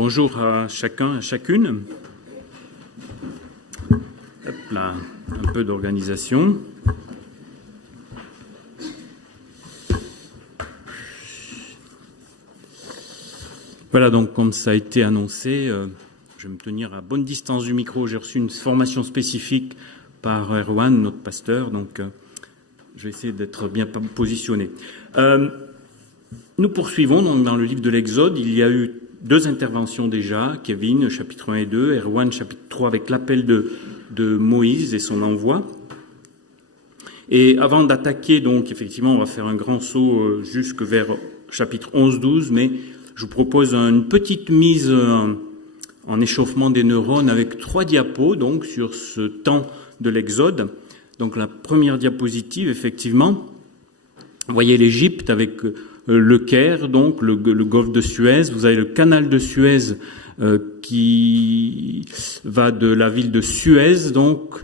Bonjour à chacun, à chacune. Hop là, un peu d'organisation. Voilà, donc comme ça a été annoncé, je vais me tenir à bonne distance du micro. J'ai reçu une formation spécifique par Erwan, notre pasteur, donc je vais essayer d'être bien positionné. Nous poursuivons donc dans le livre de l'Exode. Il y a eu 2 interventions déjà, Kevin, chapitre 1 et 2, Erwan, chapitre 3, avec l'appel de Moïse et son envoi. Et avant d'attaquer, donc, effectivement, on va faire un grand saut jusque vers chapitre 11-12, mais je vous propose une petite mise en échauffement des neurones avec 3 diapos, donc, sur ce temps de l'Exode. Donc, la première diapositive, effectivement, vous voyez l'Égypte avec le Caire, donc le golfe de Suez. Vous avez le canal de Suez qui va de la ville de Suez, donc,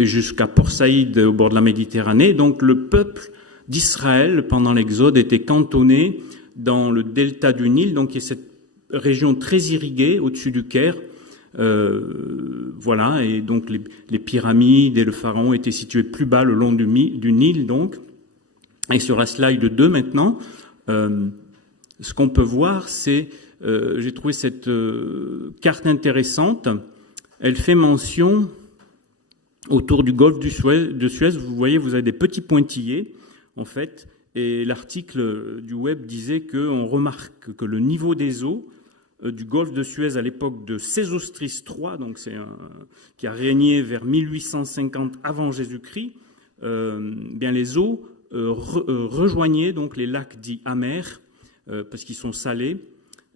jusqu'à Port Saïd au bord de la Méditerranée. Donc, le peuple d'Israël, pendant l'Exode, était cantonné dans le delta du Nil, donc il y a cette région très irriguée au-dessus du Caire. Voilà, et donc les pyramides et le pharaon étaient situés plus bas le long du Nil, donc. Et sur la slide 2 maintenant, ce qu'on peut voir, c'est, j'ai trouvé cette carte intéressante. Elle fait mention autour du golfe de Suez. Vous voyez, vous avez des petits pointillés, en fait. Et l'article du web disait qu'on remarque que le niveau des eaux du golfe de Suez à l'époque de Sésostris III, donc qui a régné vers 1850 avant Jésus-Christ, bien les eaux rejoignaient donc les lacs dits amers parce qu'ils sont salés.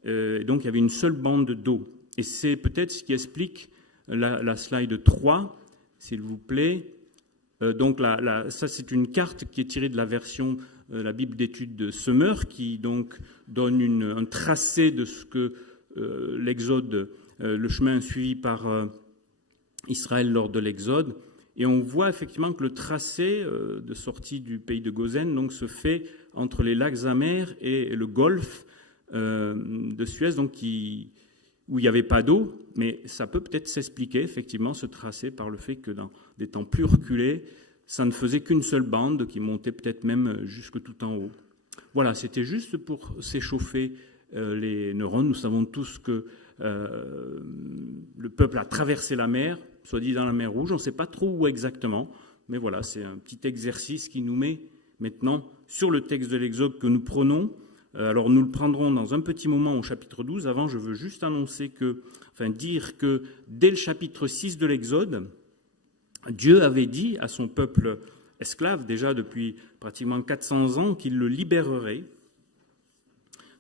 Donc il y avait une seule bande d'eau. Et c'est peut-être ce qui explique la slide 3, s'il vous plaît. Donc ça c'est une carte qui est tirée de la version la Bible d'études de Summer, qui donc donne un tracé de ce que l'Exode, le chemin suivi par Israël lors de l'Exode. Et on voit effectivement que le tracé de sortie du pays de Gozen donc, se fait entre les lacs amers et le golfe de Suez, donc où il n'y avait pas d'eau, mais ça peut peut-être s'expliquer effectivement ce tracé par le fait que dans des temps plus reculés, ça ne faisait qu'une seule bande qui montait peut-être même jusque tout en haut. Voilà, c'était juste pour s'échauffer les neurones. Nous savons tous que le peuple a traversé la mer, soit dit dans la mer Rouge, on ne sait pas trop où exactement, mais voilà, c'est un petit exercice qui nous met maintenant sur le texte de l'Exode que nous prenons. Alors nous le prendrons dans un petit moment au chapitre 12. Avant, je veux juste dire que dès le chapitre 6 de l'Exode, Dieu avait dit à son peuple esclave, déjà depuis pratiquement 400 ans, qu'il le libérerait.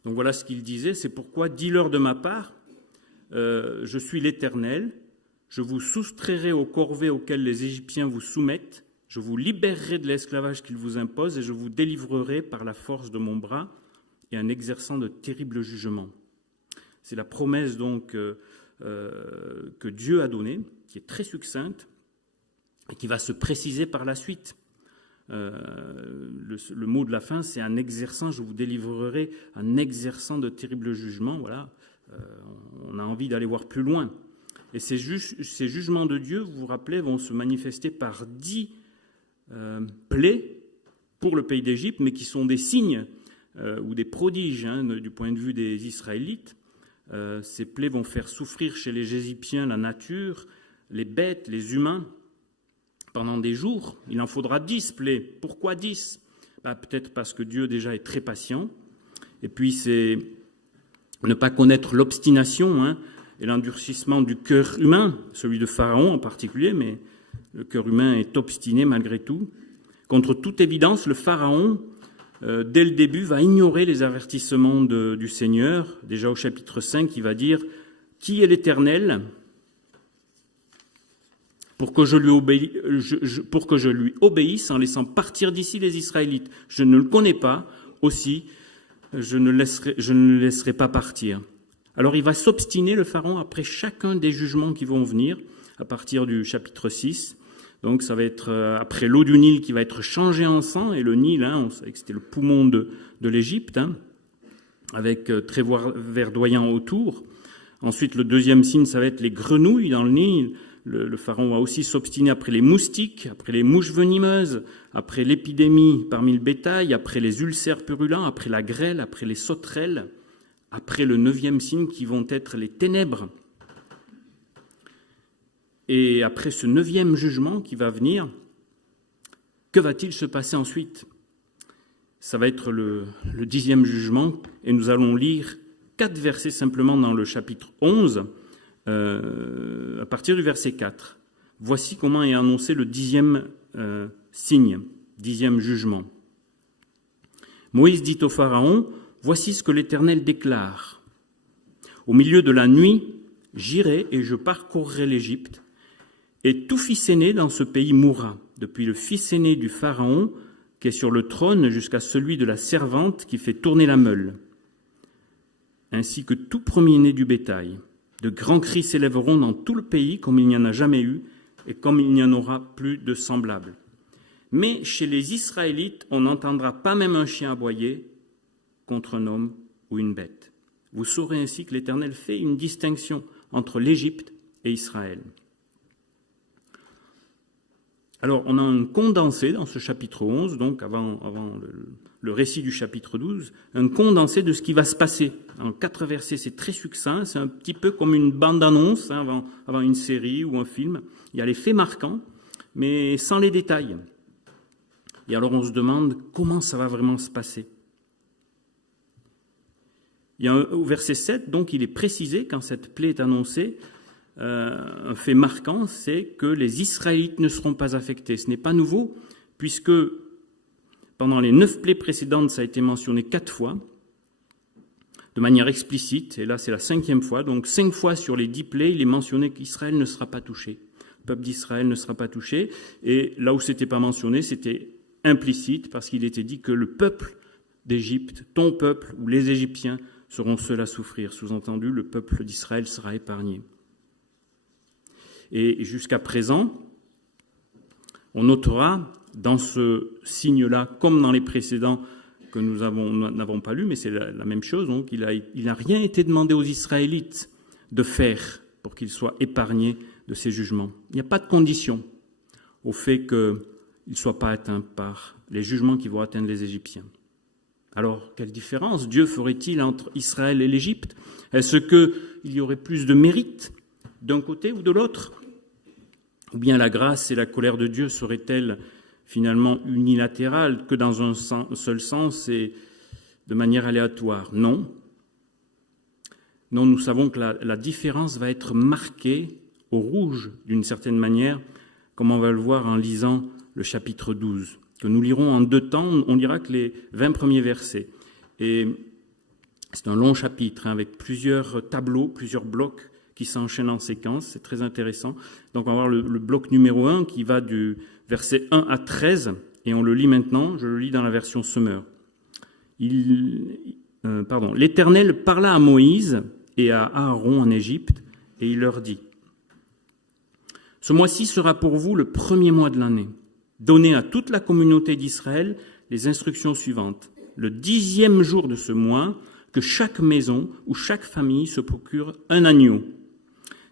Donc voilà ce qu'il disait, c'est pourquoi, dis-leur de ma part, je suis l'Éternel, je vous soustrairai aux corvées auxquelles les Égyptiens vous soumettent, je vous libérerai de l'esclavage qu'ils vous imposent et je vous délivrerai par la force de mon bras et en exerçant de terribles jugements. C'est la promesse donc que Dieu a donnée, qui est très succincte, et qui va se préciser par la suite. Le mot de la fin, c'est en exerçant, je vous délivrerai, en exerçant de terribles jugements. Voilà, on a envie d'aller voir plus loin. Et ces jugements de Dieu, vous vous rappelez, vont se manifester par 10 plaies pour le pays d'Égypte, mais qui sont des signes ou des prodiges du point de vue des Israélites. Ces plaies vont faire souffrir chez les Égyptiens la nature, les bêtes, les humains. Pendant des jours, il en faudra 10 plaies. Pourquoi 10 ? Peut-être parce que Dieu déjà est très patient. Et puis c'est ne pas connaître l'obstination et l'endurcissement du cœur humain, celui de Pharaon en particulier, mais le cœur humain est obstiné malgré tout. Contre toute évidence, le Pharaon, dès le début, va ignorer les avertissements du Seigneur. Déjà au chapitre 5, il va dire « Qui est l'Éternel ?» pour que je lui obéisse en laissant partir d'ici les Israélites. Je ne le connais pas, aussi, je ne le laisserai pas partir. Alors il va s'obstiner, le Pharaon, après chacun des jugements qui vont venir, à partir du chapitre 6. Donc ça va être après l'eau du Nil qui va être changée en sang, et le Nil, on savait que c'était le poumon de l'Égypte, avec très verdoyant autour. Ensuite, le deuxième signe, ça va être les grenouilles dans le Nil. Le pharaon va aussi s'obstiner après les moustiques, après les mouches venimeuses, après l'épidémie parmi le bétail, après les ulcères purulents, après la grêle, après les sauterelles, après le 9e signe qui vont être les ténèbres. Et après ce 9e jugement qui va venir, que va-t-il se passer ensuite? Ça va être le 10e jugement, et nous allons lire 4 versets simplement dans le chapitre 11, à partir du verset 4. Voici comment est annoncé le 10e signe, 10e jugement. Moïse dit au Pharaon, « Voici ce que l'Éternel déclare. Au milieu de la nuit, j'irai et je parcourrai l'Égypte, et tout fils aîné dans ce pays mourra, depuis le fils aîné du Pharaon qui est sur le trône jusqu'à celui de la servante qui fait tourner la meule, ainsi que tout premier-né du bétail. De grands cris s'élèveront dans tout le pays comme il n'y en a jamais eu et comme il n'y en aura plus de semblables. Mais chez les Israélites, on n'entendra pas même un chien aboyer contre un homme ou une bête. Vous saurez ainsi que l'Éternel fait une distinction entre l'Égypte et Israël. » Alors, on a un condensé dans ce chapitre 11, donc avant le récit du chapitre 12, un condensé de ce qui va se passer. En 4 versets, c'est très succinct, c'est un petit peu comme une bande-annonce avant une série ou un film. Il y a les faits marquants, mais sans les détails. Et alors on se demande comment ça va vraiment se passer. Il y a au verset 7, donc il est précisé, quand cette plaie est annoncée, un fait marquant, c'est que les Israélites ne seront pas affectés. Ce n'est pas nouveau, puisque pendant les 9 plaies précédentes, ça a été mentionné 4 fois, de manière explicite, et là c'est la 5e fois, donc 5 fois sur les 10 plaies, il est mentionné qu'Israël ne sera pas touché. Le peuple d'Israël ne sera pas touché, et là où ce n'était pas mentionné, c'était implicite, parce qu'il était dit que le peuple d'Égypte, ton peuple, ou les Égyptiens, seront seuls à souffrir. Sous-entendu, le peuple d'Israël sera épargné. Et jusqu'à présent, on notera dans ce signe-là, comme dans les précédents que nous n'avons pas lus, mais c'est la même chose, donc il n'a rien été demandé aux Israélites de faire pour qu'ils soient épargnés de ces jugements. Il n'y a pas de condition au fait qu'ils ne soient pas atteints par les jugements qui vont atteindre les Égyptiens. Alors, quelle différence Dieu ferait-il entre Israël et l'Égypte? Est-ce qu'il y aurait plus de mérite d'un côté ou de l'autre? Ou bien la grâce et la colère de Dieu seraient-elles finalement unilatérales, que dans un seul sens et de manière aléatoire? Non. Non, nous savons que la différence va être marquée au rouge, d'une certaine manière, comme on va le voir en lisant le chapitre 12, que nous lirons en 2 temps. On lira que les 20 premiers versets. Et c'est un long chapitre, avec plusieurs tableaux, plusieurs blocs qui s'enchaînent en séquence, c'est très intéressant. Donc on va voir le bloc numéro 1 qui va du verset 1 à 13, et on le lit maintenant, je le lis dans la version Semeur. L'Éternel parla à Moïse et à Aaron en Égypte, et il leur dit, « Ce mois-ci sera pour vous le 1er mois de l'année. Donnez à toute la communauté d'Israël les instructions suivantes. Le 10e jour de ce mois, que chaque maison ou chaque famille se procure un agneau.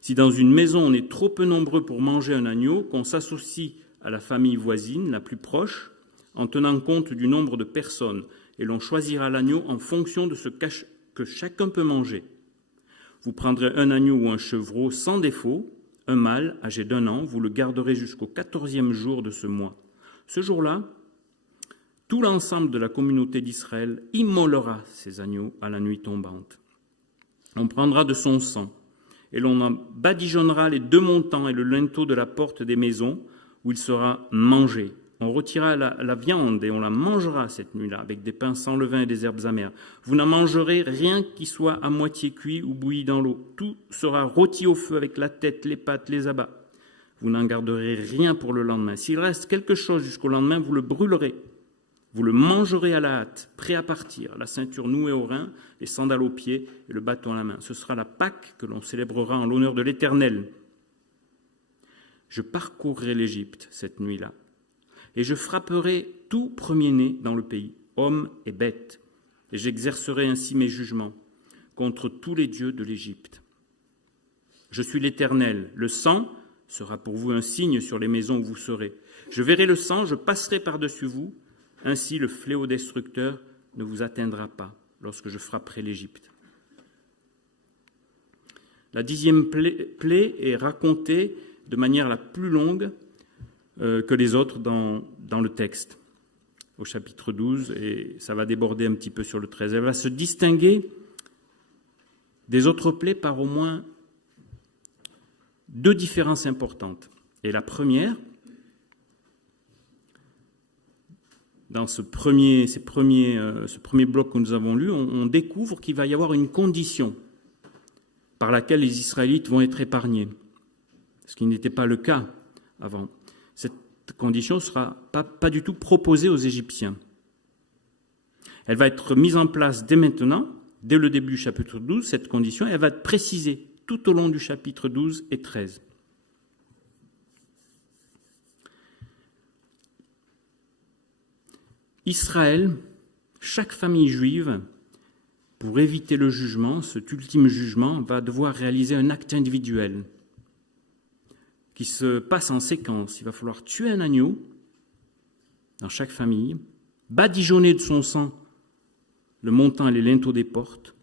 Si dans une maison on est trop peu nombreux pour manger un agneau, qu'on s'associe à la famille voisine, la plus proche, en tenant compte du nombre de personnes, et l'on choisira l'agneau en fonction de ce que chacun peut manger. Vous prendrez un agneau ou un chevreau sans défaut, un mâle âgé d'1 an, vous le garderez jusqu'au 14e jour de ce mois. Ce jour-là, tout l'ensemble de la communauté d'Israël immolera ces agneaux à la nuit tombante. On prendra de son sang, et l'on en badigeonnera les 2 montants et le linteau de la porte des maisons où il sera mangé. On retirera la viande et on la mangera cette nuit-là, avec des pains sans levain et des herbes amères. Vous n'en mangerez rien qui soit à moitié cuit ou bouilli dans l'eau. Tout sera rôti au feu avec la tête, les pattes, les abats. Vous n'en garderez rien pour le lendemain. S'il reste quelque chose jusqu'au lendemain, vous le brûlerez. Vous le mangerez à la hâte, prêt à partir, la ceinture nouée aux reins, les sandales aux pieds et le bâton à la main. Ce sera la Pâque que l'on célébrera en l'honneur de l'Éternel. Je parcourrai l'Égypte cette nuit-là, et je frapperai tout premier-né dans le pays, homme et bête, et j'exercerai ainsi mes jugements contre tous les dieux de l'Égypte. Je suis l'Éternel. Le sang sera pour vous un signe sur les maisons où vous serez. Je verrai le sang, je passerai par-dessus vous. Ainsi, le fléau destructeur ne vous atteindra pas lorsque je frapperai l'Égypte. La 10e plaie est racontée de manière la plus longue que les autres dans le texte, au chapitre 12, et ça va déborder un petit peu sur le 13. Elle va se distinguer des autres plaies par au moins 2 différences importantes. Et la première, dans ce premier bloc que nous avons lu, on découvre qu'il va y avoir une condition par laquelle les Israélites vont être épargnés, ce qui n'était pas le cas avant. Cette condition ne sera pas du tout proposée aux Égyptiens. Elle va être mise en place dès maintenant, dès le début du chapitre 12, cette condition, elle va être précisée tout au long du chapitre 12 et 13. Israël, chaque famille juive, pour éviter le jugement, cet ultime jugement, va devoir réaliser un acte individuel qui se passe en séquence. Il va falloir tuer un agneau dans chaque famille, badigeonner de son sang le montant et les linteaux des portes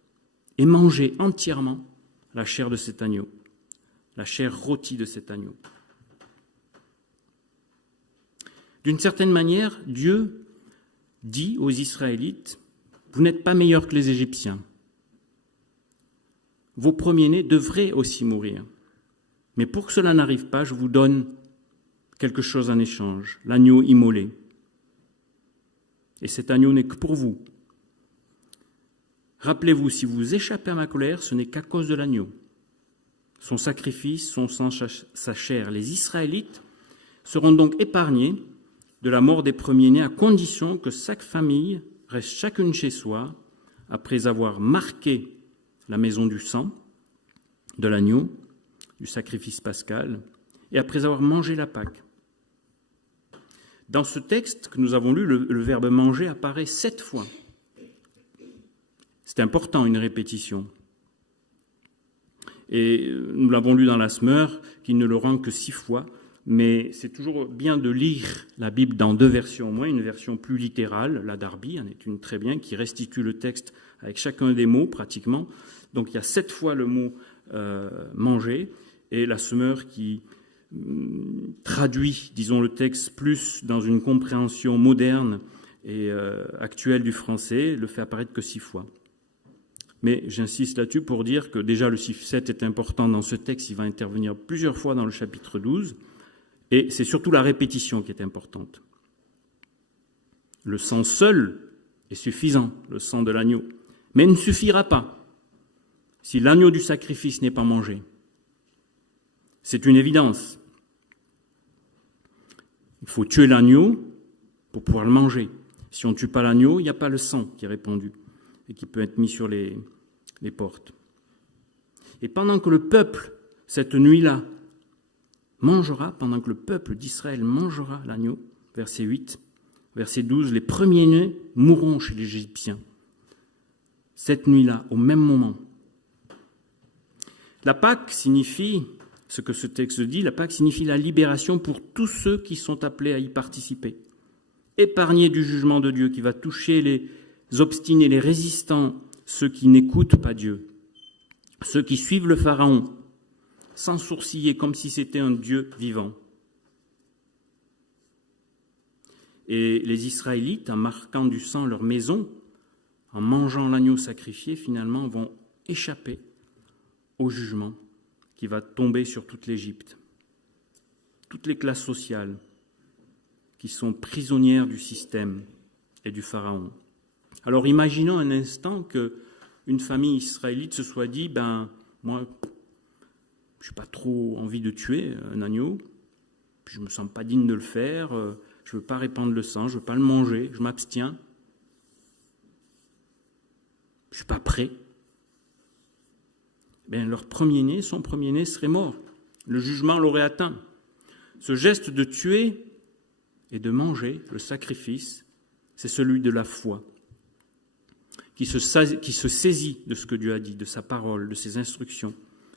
et manger entièrement la chair de cet agneau, la chair rôtie de cet agneau. D'une certaine manière, Dieu dit aux Israélites, vous n'êtes pas meilleurs que les Égyptiens. Vos premiers-nés devraient aussi mourir. Mais pour que cela n'arrive pas, je vous donne quelque chose en échange, l'agneau immolé. Et cet agneau n'est que pour vous. Rappelez-vous, si vous échappez à ma colère, ce n'est qu'à cause de l'agneau. Son sacrifice, son sang, sa chair. Les Israélites seront donc épargnés de la mort des premiers-nés à condition que chaque famille reste chacune chez soi après avoir marqué la maison du sang, de l'agneau, du sacrifice pascal, et après avoir mangé la Pâque. Dans ce texte que nous avons lu, le verbe manger apparaît 7 fois. C'est important, une répétition. Et nous l'avons lu dans la Smeur, qui ne le rend que 6 fois, mais c'est toujours bien de lire la Bible dans 2 versions au moins, une version plus littérale, la Darby en est une très bien, qui restitue le texte avec chacun des mots pratiquement. Donc il y a 7 fois le mot manger, et la Smeur qui traduit, disons, le texte plus dans une compréhension moderne et actuelle du français, le fait apparaître que 6 fois. Mais j'insiste là-dessus pour dire que déjà le chiffre 7 est important dans ce texte, il va intervenir plusieurs fois dans le chapitre 12, et c'est surtout la répétition qui est importante. Le sang seul est suffisant, le sang de l'agneau, mais il ne suffira pas si l'agneau du sacrifice n'est pas mangé. C'est une évidence. Il faut tuer l'agneau pour pouvoir le manger. Si on ne tue pas l'agneau, il n'y a pas le sang qui est répandu et qui peut être mis sur les portes. Et pendant que le peuple, cette nuit-là, pendant que le peuple d'Israël mangera l'agneau, verset 8, verset 12, les premiers-nés mourront chez les Égyptiens. Cette nuit-là, au même moment. La Pâque signifie, ce que ce texte dit, la Pâque signifie la libération pour tous ceux qui sont appelés à y participer. Épargnés du jugement de Dieu qui va toucher les obstinés, les résistants, ceux qui n'écoutent pas Dieu, ceux qui suivent le Pharaon, sans sourciller, comme si c'était un Dieu vivant. Et les Israélites, en marquant du sang leur maison, en mangeant l'agneau sacrifié, finalement, vont échapper au jugement qui va tomber sur toute l'Égypte. Toutes les classes sociales qui sont prisonnières du système et du Pharaon. Alors imaginons un instant qu'une famille israélite se soit dit, moi, je n'ai pas trop envie de tuer un agneau, puis je ne me sens pas digne de le faire, je ne veux pas répandre le sang, je ne veux pas le manger, je m'abstiens. Je ne suis pas prêt. Leur premier-né, son premier-né serait mort. Le jugement l'aurait atteint. Ce geste de tuer et de manger, le sacrifice, c'est celui de la foi, qui se saisit de ce que Dieu a dit, de sa parole, de ses instructions,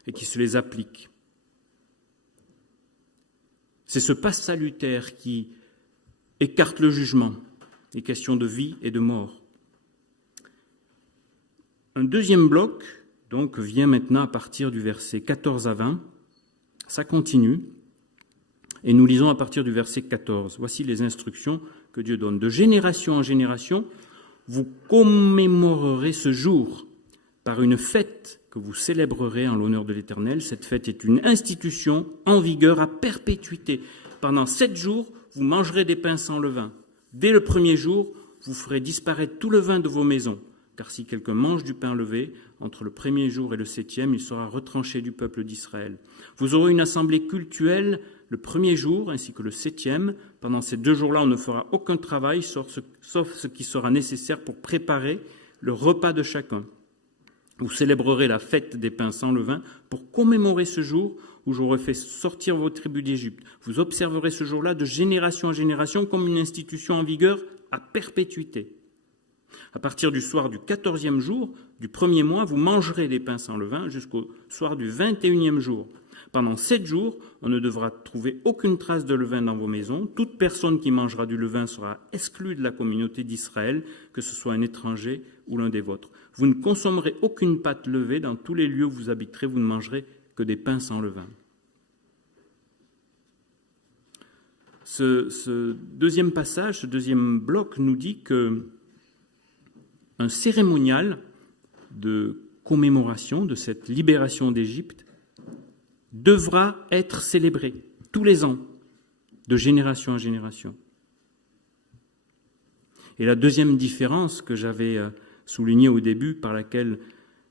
et qui se les applique. C'est ce passe salutaire qui écarte le jugement, les questions de vie et de mort. Un deuxième bloc, donc, vient maintenant à partir du verset 14 à 20. Ça continue. Et nous lisons à partir du verset 14. Voici les instructions que Dieu donne. De génération en génération, vous commémorerez ce jour par une fête que vous célébrerez en l'honneur de l'Éternel. Cette fête est une institution en vigueur à perpétuité. Pendant 7 jours, vous mangerez des pains sans levain. Dès le premier jour, vous ferez disparaître tout levain de vos maisons. Car si quelqu'un mange du pain levé, entre le premier jour et le 7e, il sera retranché du peuple d'Israël. Vous aurez une assemblée cultuelle le premier jour ainsi que le 7e. Pendant ces 2 jours-là, on ne fera aucun travail, sauf ce qui sera nécessaire pour préparer le repas de chacun. Vous célébrerez la fête des pains sans levain pour commémorer ce jour où j'aurai fait sortir vos tribus d'Égypte. Vous observerez ce jour-là de génération en génération comme une institution en vigueur à perpétuité. À partir du soir du 14e jour du premier mois, vous mangerez des pains sans levain jusqu'au soir du 21e jour. Pendant 7 jours, on ne devra trouver aucune trace de levain dans vos maisons. Toute personne qui mangera du levain sera exclue de la communauté d'Israël, que ce soit un étranger ou l'un des vôtres. Vous ne consommerez aucune pâte levée dans tous les lieux où vous habiterez. Vous ne mangerez que des pains sans levain. Ce deuxième passage, ce deuxième bloc nous dit que un cérémonial de commémoration de cette libération d'Égypte devra être célébré tous les ans, de génération en génération. Et la deuxième différence que j'avais soulignée au début, par laquelle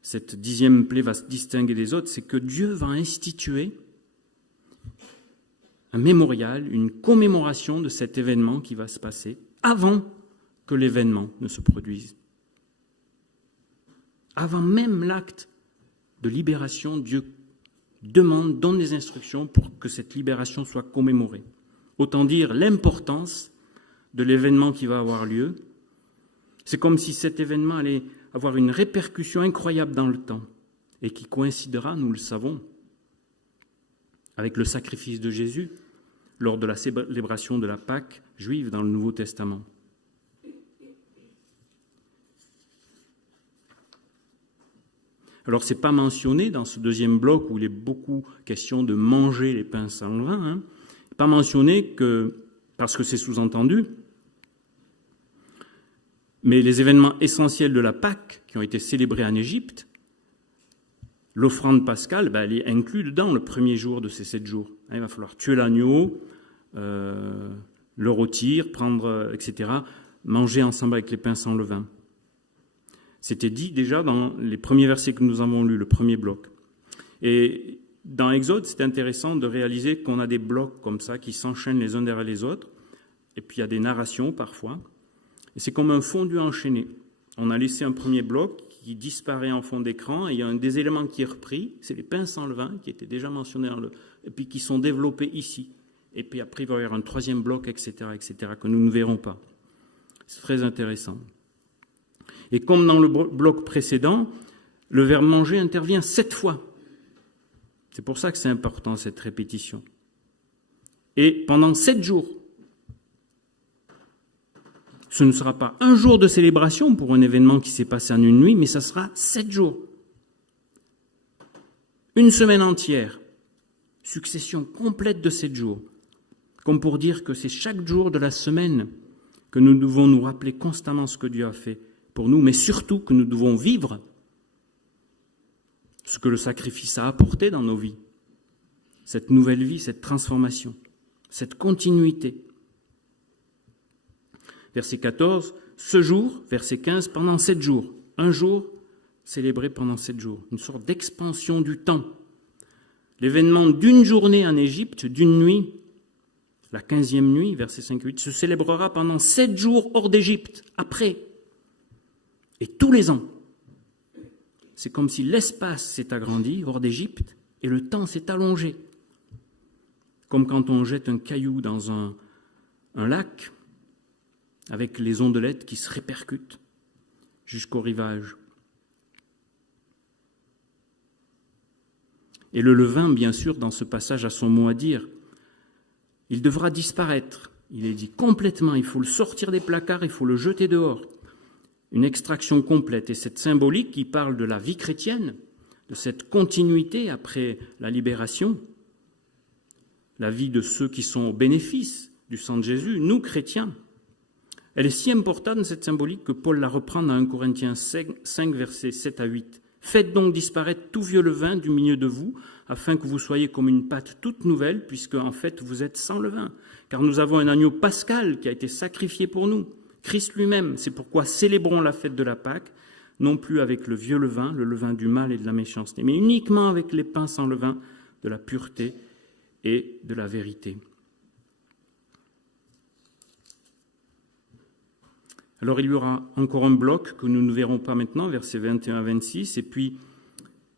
cette 10e plaie va se distinguer des autres, c'est que Dieu va instituer un mémorial, une commémoration de cet événement qui va se passer avant que l'événement ne se produise. Avant même l'acte de libération, Dieu donne des instructions pour que cette libération soit commémorée. Autant dire l'importance de l'événement qui va avoir lieu. C'est comme si cet événement allait avoir une répercussion incroyable dans le temps et qui coïncidera, nous le savons, avec le sacrifice de Jésus lors de la célébration de la Pâque juive dans le Nouveau Testament. Alors, ce n'est pas mentionné dans ce deuxième bloc où il est beaucoup question de manger les pains sans levain. Pas mentionné parce que c'est sous-entendu, mais les événements essentiels de la Pâque qui ont été célébrés en Égypte, l'offrande pascale, elle est inclue dedans le premier jour de ces 7 jours. Il va falloir tuer l'agneau, le rôtir, etc., manger ensemble avec les pains sans levain. C'était dit déjà dans les premiers versets que nous avons lus, le premier bloc. Et dans Exode, c'est intéressant de réaliser qu'on a des blocs comme ça qui s'enchaînent les uns derrière les autres. Et puis il y a des narrations parfois. Et c'est comme un fondu enchaîné. On a laissé un premier bloc qui disparaît en fond d'écran et il y a un des éléments qui est repris, c'est les pains sans levain qui étaient déjà mentionnés et puis qui sont développés ici. Et puis après il va y avoir un troisième bloc, etc., que nous ne verrons pas. C'est très intéressant. Et comme dans le bloc précédent, le verbe manger intervient 7 fois. C'est pour ça que c'est important, cette répétition. Et pendant 7 jours. Ce ne sera pas un jour de célébration pour un événement qui s'est passé en une nuit, mais ça sera 7 jours. Une semaine entière. Succession complète de 7 jours. Comme pour dire que c'est chaque jour de la semaine que nous devons nous rappeler constamment ce que Dieu a fait pour nous, mais surtout que nous devons vivre ce que le sacrifice a apporté dans nos vies. Cette nouvelle vie, cette transformation, cette continuité. Verset 14, ce jour, verset 15, pendant 7 jours. Un jour célébré pendant 7 jours. Une sorte d'expansion du temps. L'événement d'une journée en Égypte, d'une nuit, la 15e nuit, verset 5 et 8, se célébrera pendant 7 jours hors d'Égypte, après. Et tous les ans. C'est comme si l'espace s'est agrandi hors d'Égypte et le temps s'est allongé. Comme quand on jette un caillou dans un lac avec les ondelettes qui se répercutent jusqu'au rivage. Et le levain, bien sûr, dans ce passage a son mot à dire. Il devra disparaître. Il est dit complètement, il faut le sortir des placards, il faut le jeter dehors. Une extraction complète. Et cette symbolique qui parle de la vie chrétienne, de cette continuité après la libération, la vie de ceux qui sont au bénéfice du sang de Jésus, nous chrétiens. Elle est si importante, cette symbolique, que Paul la reprend dans 1 Corinthiens 5, versets 7 à 8. « Faites donc disparaître tout vieux levain du milieu de vous, afin que vous soyez comme une pâte toute nouvelle, puisque en fait vous êtes sans levain. Car nous avons un agneau pascal qui a été sacrifié pour nous, Christ lui-même. C'est pourquoi célébrons la fête de la Pâque, non plus avec le vieux levain, le levain du mal et de la méchanceté, mais uniquement avec les pains sans levain, de la pureté et de la vérité. » Alors il y aura encore un bloc que nous ne verrons pas maintenant, versets 21 à 26, et puis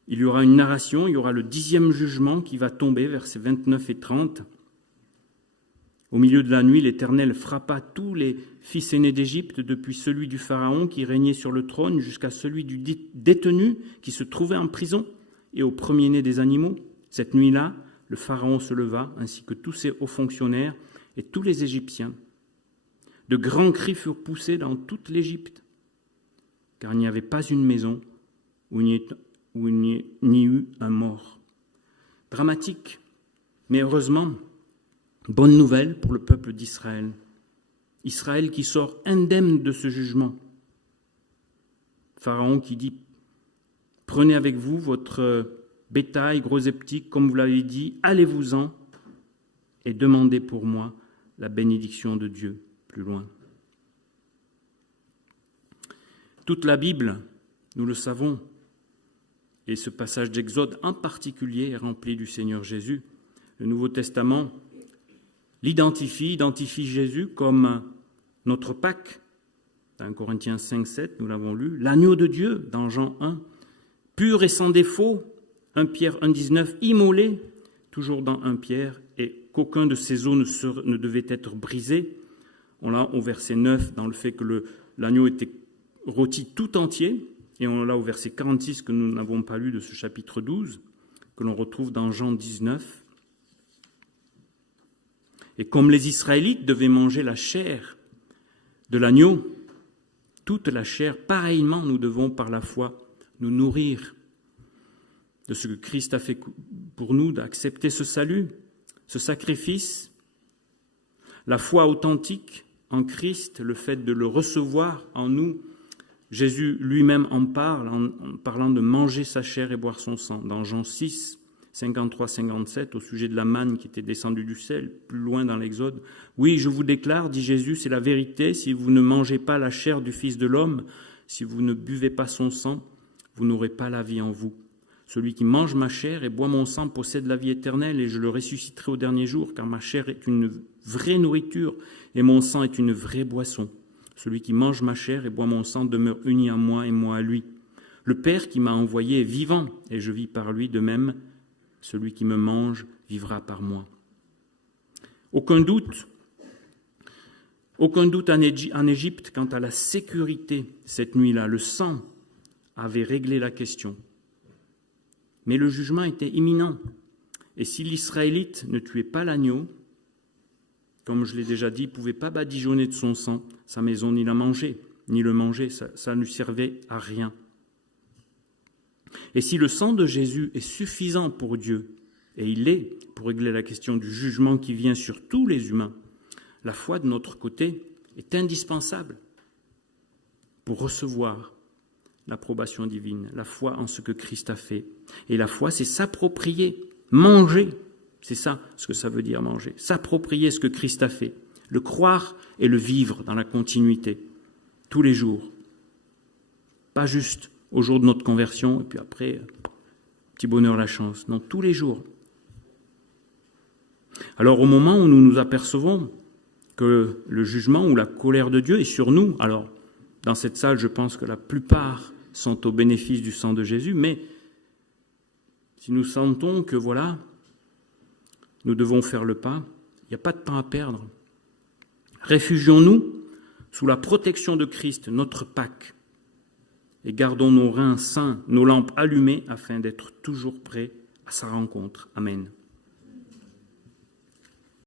il y aura une narration, il y aura le 10e jugement qui va tomber, versets 29 et 30. Au milieu de la nuit, l'Éternel frappa tous les fils aînés d'Égypte, depuis celui du Pharaon qui régnait sur le trône jusqu'à celui du détenu qui se trouvait en prison, et au premier-né des animaux. Cette nuit-là, le Pharaon se leva, ainsi que tous ses hauts fonctionnaires et tous les Égyptiens. De grands cris furent poussés dans toute l'Égypte, car il n'y avait pas une maison où il n'y eut un mort. Dramatique, mais heureusement, bonne nouvelle pour le peuple d'Israël. Israël qui sort indemne de ce jugement. Pharaon qui dit « Prenez avec vous votre bétail, gros et petit, comme vous l'avez dit, allez-vous-en et demandez pour moi la bénédiction de Dieu. » Plus loin. Toute la Bible, nous le savons, et ce passage d'Exode en particulier est rempli du Seigneur Jésus. Le Nouveau Testament identifie Jésus comme notre Pâque, dans 1 Corinthiens 5, 7, nous l'avons lu, l'agneau de Dieu, dans Jean 1, pur et sans défaut, 1 Pierre 1,19, immolé, toujours dans 1 Pierre, et qu'aucun de ses os ne devait être brisé. On l'a au verset 9 dans le fait que l'agneau était rôti tout entier, et on l'a au verset 46 que nous n'avons pas lu de ce chapitre 12, que l'on retrouve dans Jean 19. Et comme les Israélites devaient manger la chair de l'agneau, toute la chair, pareillement nous devons par la foi nous nourrir de ce que Christ a fait pour nous, d'accepter ce salut, ce sacrifice, la foi authentique en Christ, le fait de le recevoir en nous. Jésus lui-même en parle en parlant de manger sa chair et boire son sang. Dans Jean 6, 53-57, au sujet de la manne qui était descendue du ciel, plus loin dans l'Exode. « Oui, je vous déclare, dit Jésus, c'est la vérité, si vous ne mangez pas la chair du Fils de l'homme, si vous ne buvez pas son sang, vous n'aurez pas la vie en vous. Celui qui mange ma chair et boit mon sang possède la vie éternelle, et je le ressusciterai au dernier jour, car ma chair est une vraie nourriture et mon sang est une vraie boisson. Celui qui mange ma chair et boit mon sang demeure uni à moi et moi à lui. Le Père qui m'a envoyé est vivant, et je vis par lui, de même, celui qui me mange vivra par moi. » Aucun doute en Égypte quant à la sécurité cette nuit-là. Le sang avait réglé la question. Mais le jugement était imminent. Et si l'Israélite ne tuait pas l'agneau, comme je l'ai déjà dit, il ne pouvait pas badigeonner de son sang sa maison, ni le manger, ça ne lui servait à rien. Et si le sang de Jésus est suffisant pour Dieu, et il est pour régler la question du jugement qui vient sur tous les humains, la foi de notre côté est indispensable pour recevoir l'approbation divine, la foi en ce que Christ a fait. Et la foi, c'est s'approprier, manger. C'est ça ce que ça veut dire manger. S'approprier ce que Christ a fait. Le croire et le vivre dans la continuité, tous les jours. Pas juste au jour de notre conversion, et puis après, petit bonheur, la chance. Non, tous les jours. Alors au moment où nous nous apercevons que le jugement ou la colère de Dieu est sur nous, alors dans cette salle, je pense que la plupart sont au bénéfice du sang de Jésus, mais si nous sentons que voilà, nous devons faire le pas, il n'y a pas de temps à perdre. Réfugions-nous sous la protection de Christ, notre Pâque, et gardons nos reins sains, nos lampes allumées, afin d'être toujours prêts à sa rencontre. Amen.